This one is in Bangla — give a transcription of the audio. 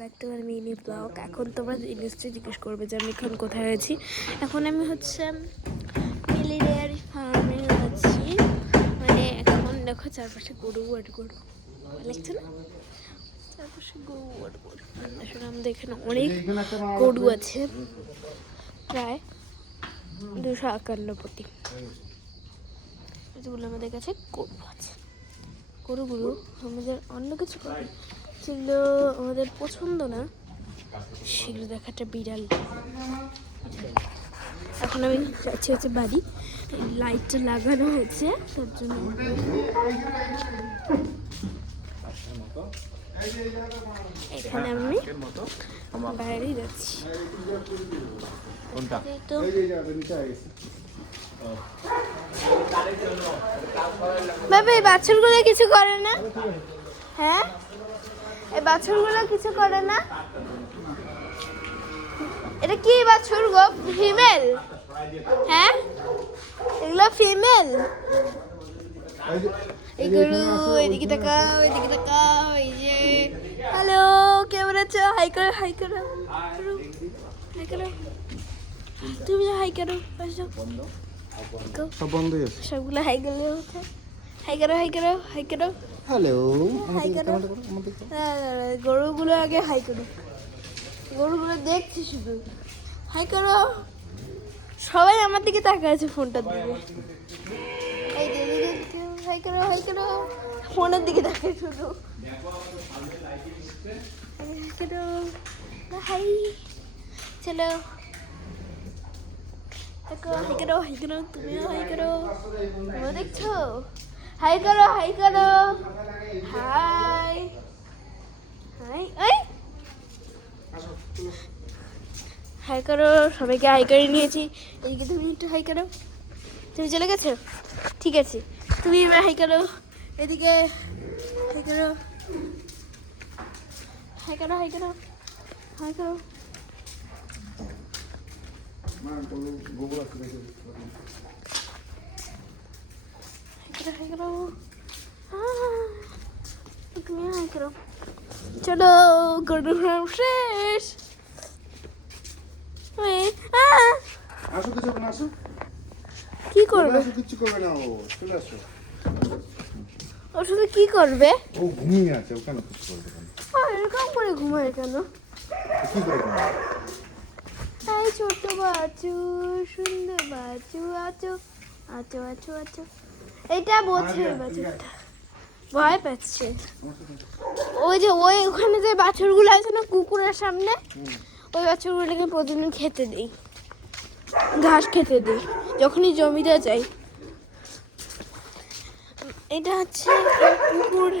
Back to my mini blog. এখন তোমরা নিশ্চয়ই জিজ্ঞেস করবে যে আমি এখন কোথায় আছি। এখন আমি হচ্ছে মিলি ডেয়ারি ফার্মে আছি। মানে এখন দেখো চারপাশে গরু আর গরু দেখছো না, চারপাশে গরু আর গরু। আসলে আমাদের এখানে অনেক গরু আছে, প্রায় 251টি। যেগুলো আমাদের কাছে গরু আছে। গরুগুলো আমাদের অন্য কিছু করে যেগুলো আমাদের পছন্দ না, সেগুলো দেখাটা বিড়াল। এখন আমি যাচ্ছি হচ্ছে বাড়ি, লাইটটা লাগানো হয়েছে তার জন্য এখানে আমি বাইরে যাচ্ছি। তো বাবা এই বাছুরগুলো কিছু করে না? হ্যাঁ, এই বাছুরগুলো কিছু করে না। এটা কি বাছুর গো? ফিমেল? হ্যাঁ, এগুলো ফিমেল। এই গরু এদিকে তাকাও, এদিকে তাকাও। এই যে হ্যালো, কেমন আছো? হাই করো, হাই করো, হাই করো। তুমি হাই করো, সব বন্ধই আছে, সবগুলো হাই করলে হচ্ছে। হাই করো, হাই করো, হাই করো। হ্যালো, হাই করো। গরুগুলো আগে হাই করো, গরুগুলো দেখছি শুধু। হাই করো। সবাই আমার দিকে তাকায় আছে ফোনটার দিকে। এই দিকে হাই করো, হাই করো। ফোনের দিকে তাকায় শুধু। হাই করো, হাই। চলো হাই করো, হাই করো। তুমিও হাই করো, তোমরা দেখছো? হাই করো, হাই করো, হাই হাই। এই হাই করো, সবাইকে হাই করে নিয়েছি। এদিকে তুমি একটু হাই করো। তুমি চলে গেছো? ঠিক আছে, তুমি এবার হাই করো। এদিকে হাই করো, হাই করো, হাই করো, হাই করো। হাই করো, তুমি হাই করো। চলো, গরু ফার্ম শেষ। আসো, কিছু না, আসো। কি করবে? কিছু করবে না, ও চলে আসো। ও শুধু কি করবে? ও ঘুমিয়ে আছে, ও কেন কিছু করবে কেন? এরকম করে ঘুমায় কেন? কি করে ঘুমায়? এই ছোট বাচ্চু, সুন্দর বাচ্চু, আছো আছো আছো আছো। এটা বোঝে বাচ্চাটা, ভয় পাচ্ছে। ওই যে ওখানে যে বাছুরগুলো আছে না কুকুরের সামনে, ওই বাছুরগুলোকে প্রতিদিন খেতে দিই, ঘাস খেতে দিই যখনই জমিতে যাই। এটা হচ্ছে কুকুর।